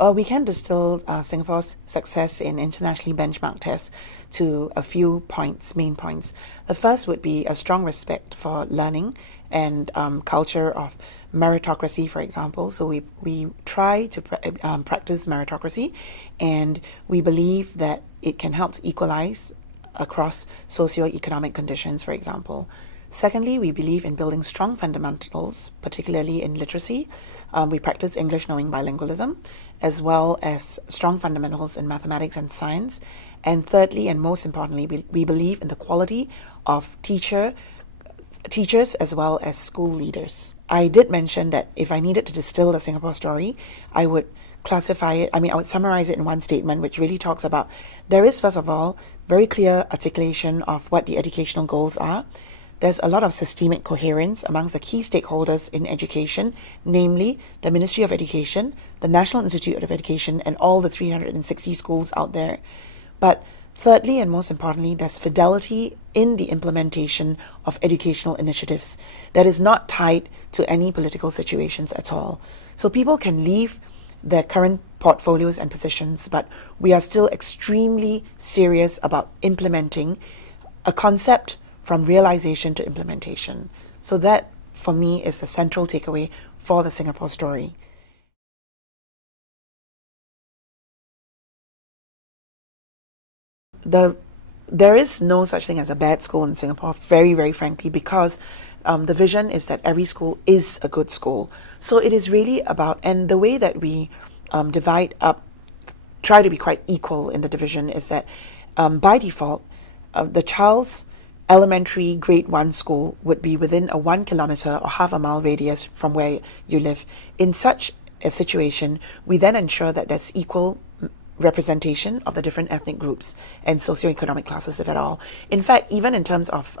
We can distill Singapore's success in internationally benchmarked tests to a few points, main points. The first would be a strong respect for learning and culture of meritocracy, for example. So we try to practice meritocracy, and we believe that it can help to equalize across socio-economic conditions, for example. Secondly, we believe in building strong fundamentals, particularly in literacy. We practice English knowing bilingualism, as well as strong fundamentals in mathematics and science. And thirdly, and most importantly, we believe in the quality of teachers as well as school leaders. I did mention that if I needed to distill the Singapore story, I would classify it, I would summarize it in one statement, which really talks about there is, first of all, very clear articulation of what the educational goals are. There's a lot of systemic coherence amongst the key stakeholders in education, namely the Ministry of Education, the National Institute of Education, and all the 360 schools out there. But thirdly, and most importantly, there's fidelity in the implementation of educational initiatives that is not tied to any political situations at all. So people can leave their current portfolios and positions, but we are still extremely serious about implementing a concept from realization to implementation. So that, for me, is the central takeaway for the Singapore story. There is no such thing as a bad school in Singapore, very, very frankly, because the vision is that every school is a good school. So it is really about, and the way that we divide up, try to be quite equal in the division, is that by default, the child's elementary grade 1 school would be within a 1 kilometer or half a mile radius from where you live. In such a situation, we then ensure that there's equal representation of the different ethnic groups and socioeconomic classes, if at all. In fact, even in terms of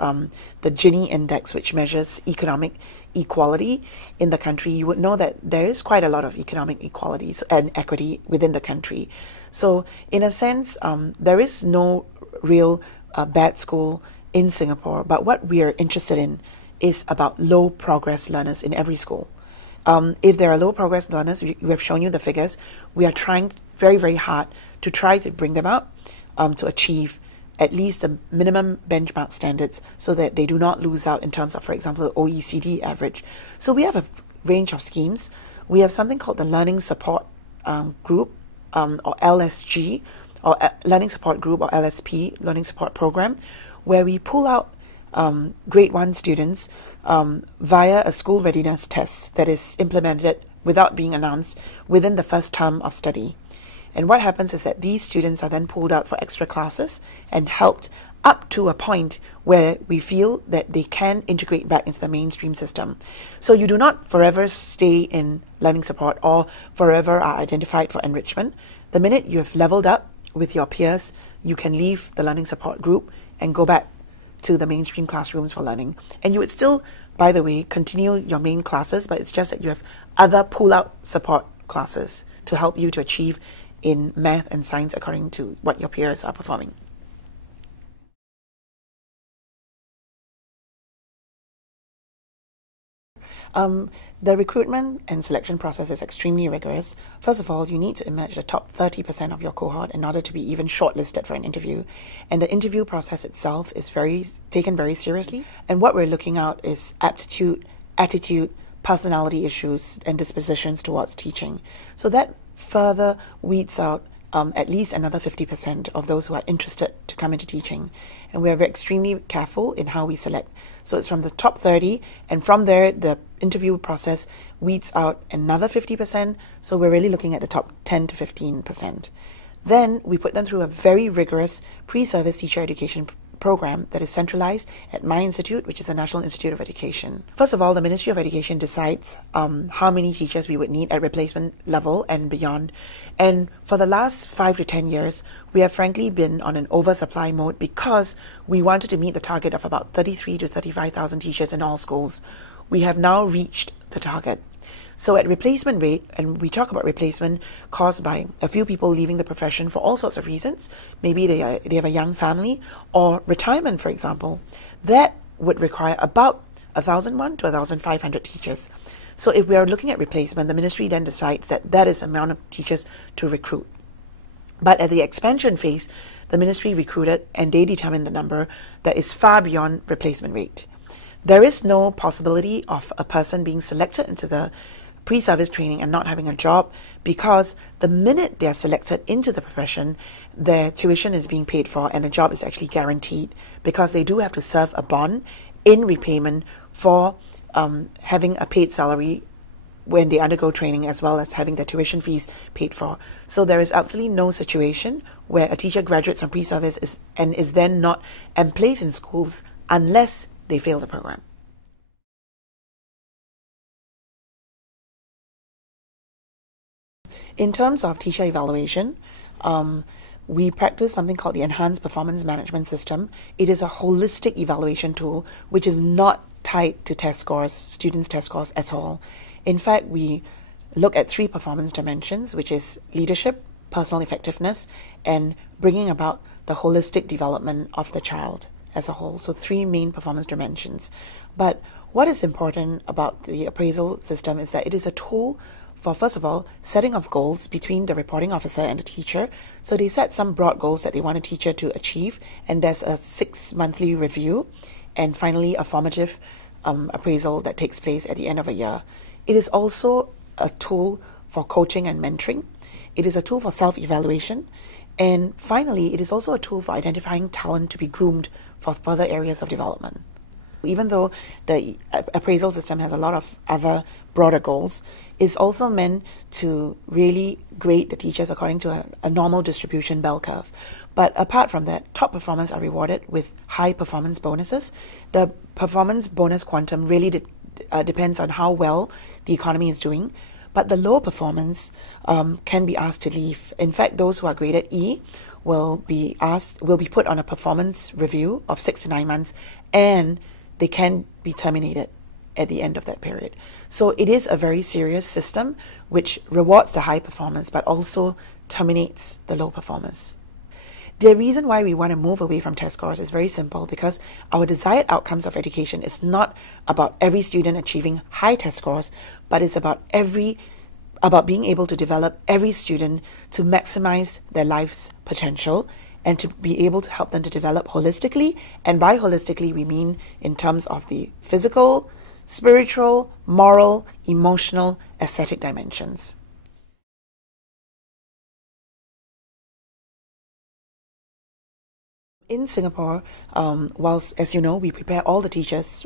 the Gini index, which measures economic equality in the country, you would know that there is quite a lot of economic equality and equity within the country. So in a sense, there is no real bad school in Singapore, but what we are interested in is about low progress learners in every school. If there are low progress learners, we have shown you the figures, we are trying very, very hard to try to bring them up to achieve at least the minimum benchmark standards so that they do not lose out in terms of, for example, the OECD average. So we have a range of schemes. We have something called the Learning Support Group, or LSG, or Learning Support Group, or LSP, Learning Support Program, where we pull out grade 1 students via a school readiness test that is implemented without being announced within the first term of study. And what happens is that these students are then pulled out for extra classes and helped up to a point where we feel that they can integrate back into the mainstream system. So you do not forever stay in learning support or forever are identified for enrichment. The minute you have leveled up with your peers, you can leave the learning support group and go back to the mainstream classrooms for learning. And you would still, by the way, continue your main classes, but it's just that you have other pull-out support classes to help you to achieve in math and science according to what your peers are performing. The recruitment and selection process is extremely rigorous. First of all, you need to emerge the top 30% of your cohort in order to be even shortlisted for an interview. And the interview process itself is taken very seriously. And what we're looking at is aptitude, attitude, personality issues, and dispositions towards teaching. So that further weeds out at least another 50% of those who are interested to come into teaching. And we're extremely careful in how we select. So it's from the top 30, and from there, the interview process weeds out another 50%. So we're really looking at the top 10 to 15%. Then we put them through a very rigorous pre-service teacher education program that is centralized at my institute, which is the National Institute of Education. First of all, the Ministry of Education decides how many teachers we would need at replacement level and beyond. And for the last 5 to 10 years, we have frankly been on an oversupply mode because we wanted to meet the target of about 33 to 35,000 teachers in all schools. We have now reached the target. So at replacement rate, and we talk about replacement caused by a few people leaving the profession for all sorts of reasons, maybe they have a young family or retirement, for example, that would require about 1,001 to 1,500 teachers. So if we are looking at replacement, the ministry then decides that that is the amount of teachers to recruit. But at the expansion phase, the ministry recruited and they determined the number that is far beyond replacement rate. There is no possibility of a person being selected into the pre-service training and not having a job, because the minute they are selected into the profession, their tuition is being paid for and a job is actually guaranteed, because they do have to serve a bond in repayment for having a paid salary when they undergo training, as well as having their tuition fees paid for. So there is absolutely no situation where a teacher graduates from pre-service and is then not placed in schools unless they fail the program. In terms of teacher evaluation, we practice something called the Enhanced Performance Management System. It is a holistic evaluation tool which is not tied to test scores, students' test scores at all. In fact, we look at 3 performance dimensions, which is leadership, personal effectiveness, and bringing about the holistic development of the child as a whole. So 3 main performance dimensions. But what is important about the appraisal system is that it is a tool for, first of all, setting of goals between the reporting officer and the teacher. So they set some broad goals that they want a teacher to achieve, and there's a 6-monthly review, and finally a formative appraisal that takes place at the end of a year. It is also a tool for coaching and mentoring. It is a tool for self-evaluation. And finally, it is also a tool for identifying talent to be groomed for further areas of development. Even though the appraisal system has a lot of other broader goals, it's also meant to really grade the teachers according to a normal distribution bell curve. But apart from that, top performers are rewarded with high performance bonuses. The performance bonus quantum really depends on how well the economy is doing. But the low performance can be asked to leave. In fact, those who are graded E will be put on a performance review of 6 to 9 months, and they can be terminated at the end of that period. So it is a very serious system which rewards the high performance but also terminates the low performers. The reason why we want to move away from test scores is very simple, because our desired outcomes of education is not about every student achieving high test scores, but it's about being able to develop every student to maximize their life's potential and to be able to help them to develop holistically. And by holistically, we mean in terms of the physical, spiritual, moral, emotional, aesthetic dimensions. In Singapore, whilst, as you know, we prepare all the teachers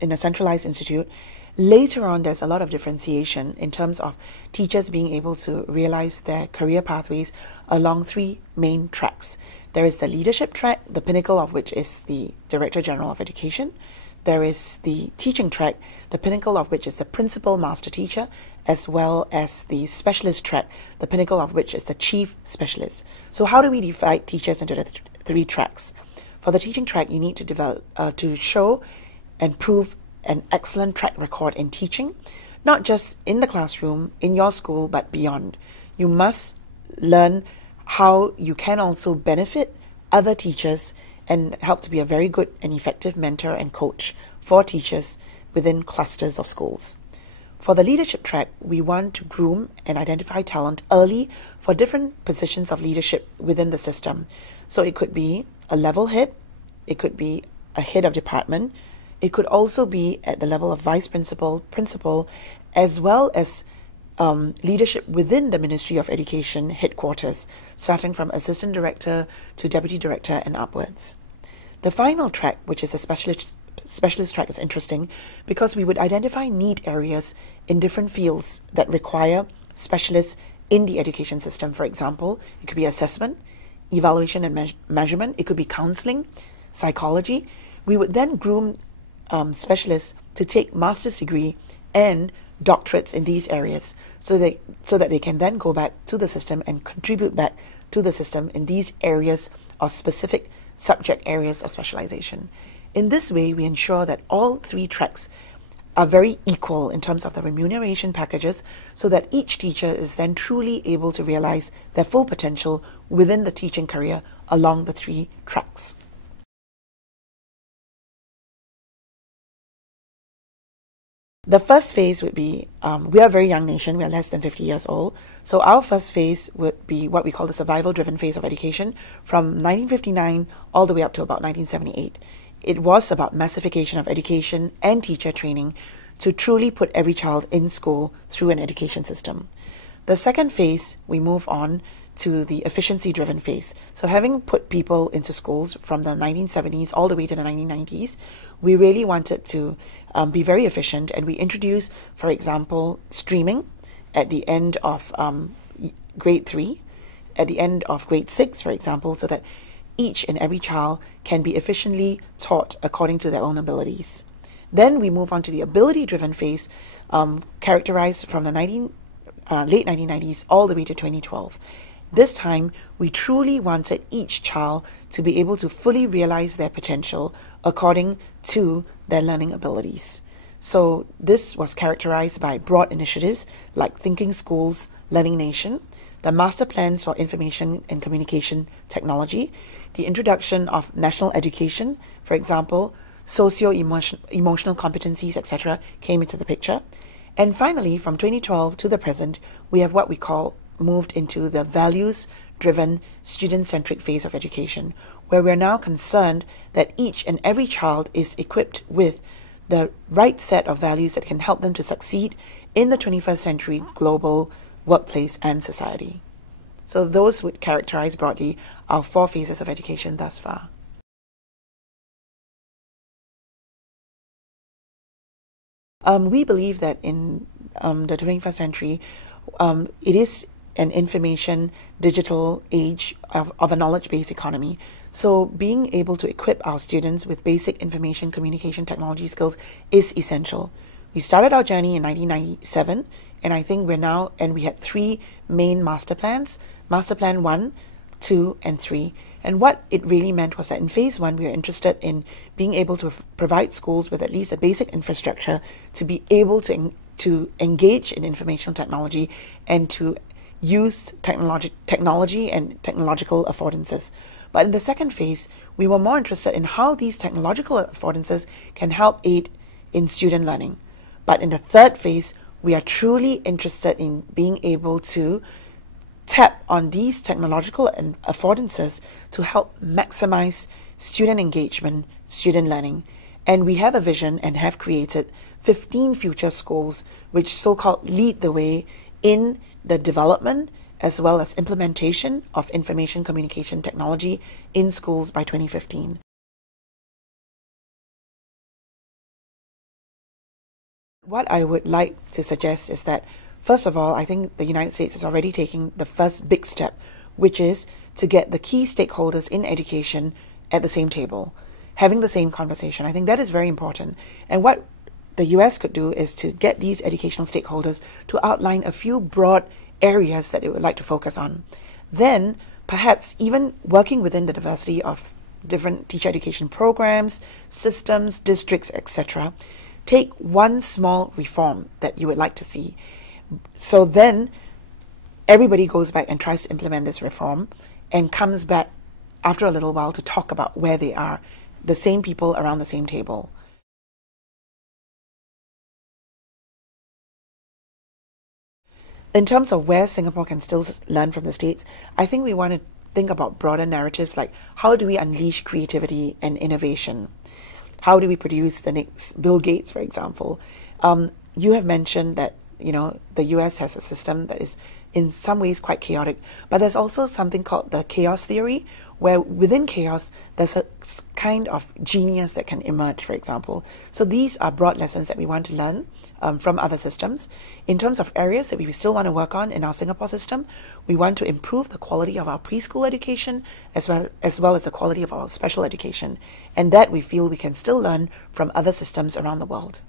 in a centralized institute, later on there's a lot of differentiation in terms of teachers being able to realize their career pathways along 3 main tracks. There is the leadership track, the pinnacle of which is the Director General of Education. There is the teaching track, the pinnacle of which is the Principal Master Teacher, as well as the specialist track, the pinnacle of which is the Chief Specialist. So how do we divide teachers into the 3 tracks? For the teaching track, you need to develop to show and prove an excellent track record in teaching, not just in the classroom, in your school, but beyond. You must learn how you can also benefit other teachers and help to be a very good and effective mentor and coach for teachers within clusters of schools. For the leadership track, we want to groom and identify talent early for different positions of leadership within the system. So it could be a level head, it could be a head of department, it could also be at the level of vice principal, principal, as well as leadership within the Ministry of Education headquarters, starting from assistant director to deputy director and upwards. The final track, which is the specialist track, is interesting because we would identify need areas in different fields that require specialists in the education system. For example, it could be assessment, evaluation and measurement, it could be counseling, psychology. We would then groom specialists to take master's degree and doctorates in these areas so that they can then go back to the system and contribute back to the system in these areas of specific subject areas of specialization. In this way, we ensure that all 3 tracks are very equal in terms of the remuneration packages, so that each teacher is then truly able to realize their full potential within the teaching career along the 3 tracks. The first phase would be, we are a very young nation, we are less than 50 years old. So our first phase would be what we call the survival-driven phase of education from 1959 all the way up to about 1978. It was about massification of education and teacher training to truly put every child in school through an education system. The second phase, we move on to the efficiency-driven phase. So having put people into schools from the 1970s all the way to the 1990s, we really wanted to be very efficient, and we introduced, for example, streaming at the end of grade 3, at the end of grade 6, for example, so that each and every child can be efficiently taught according to their own abilities. Then we move on to the ability-driven phase, characterized from the late 1990s all the way to 2012. This time, we truly wanted each child to be able to fully realize their potential according to their learning abilities. So this was characterized by broad initiatives like Thinking Schools, Learning Nation, the Master Plans for Information and Communication Technology, the introduction of national education, for example, socio-emotional competencies, etc., came into the picture. And finally, from 2012 to the present, we have what we call moved into the values-driven, student-centric phase of education, where we're now concerned that each and every child is equipped with the right set of values that can help them to succeed in the 21st century global workplace and society. So those would characterize broadly our 4 phases of education thus far. We believe that in the 21st century, it is an information digital age of a knowledge-based economy. So being able to equip our students with basic information communication technology skills is essential. We started our journey in 1997, and I think we had 3 main master plans, Master Plan 1, 2, and 3. And what it really meant was that in phase 1, we were interested in being able to provide schools with at least a basic infrastructure to be able to engage in information technology and to use technology and technological affordances. But in the second phase, we were more interested in how these technological affordances can help aid in student learning. But in the third phase, we are truly interested in being able to tap on these technological affordances to help maximize student engagement, student learning. And we have a vision and have created 15 future schools which so-called lead the way in the development as well as implementation of information communication technology in schools by 2015. What I would like to suggest is that, first of all, I think the United States is already taking the first big step, which is to get the key stakeholders in education at the same table, having the same conversation. I think that is very important. And what the US could do is to get these educational stakeholders to outline a few broad areas that they would like to focus on. Then, perhaps even working within the diversity of different teacher education programs, systems, districts, etc., take one small reform that you would like to see. So then everybody goes back and tries to implement this reform and comes back after a little while to talk about where they are, the same people around the same table. In terms of where Singapore can still learn from the States, I think we want to think about broader narratives like how do we unleash creativity and innovation? How do we produce the next Bill Gates, for example? You have mentioned that the US has a system that is in some ways quite chaotic, but there's also something called the chaos theory, where within chaos, there's a kind of genius that can emerge, for example. So these are broad lessons that we want to learn from other systems. In terms of areas that we still want to work on in our Singapore system, we want to improve the quality of our preschool education as well as the quality of our special education. And that we feel we can still learn from other systems around the world.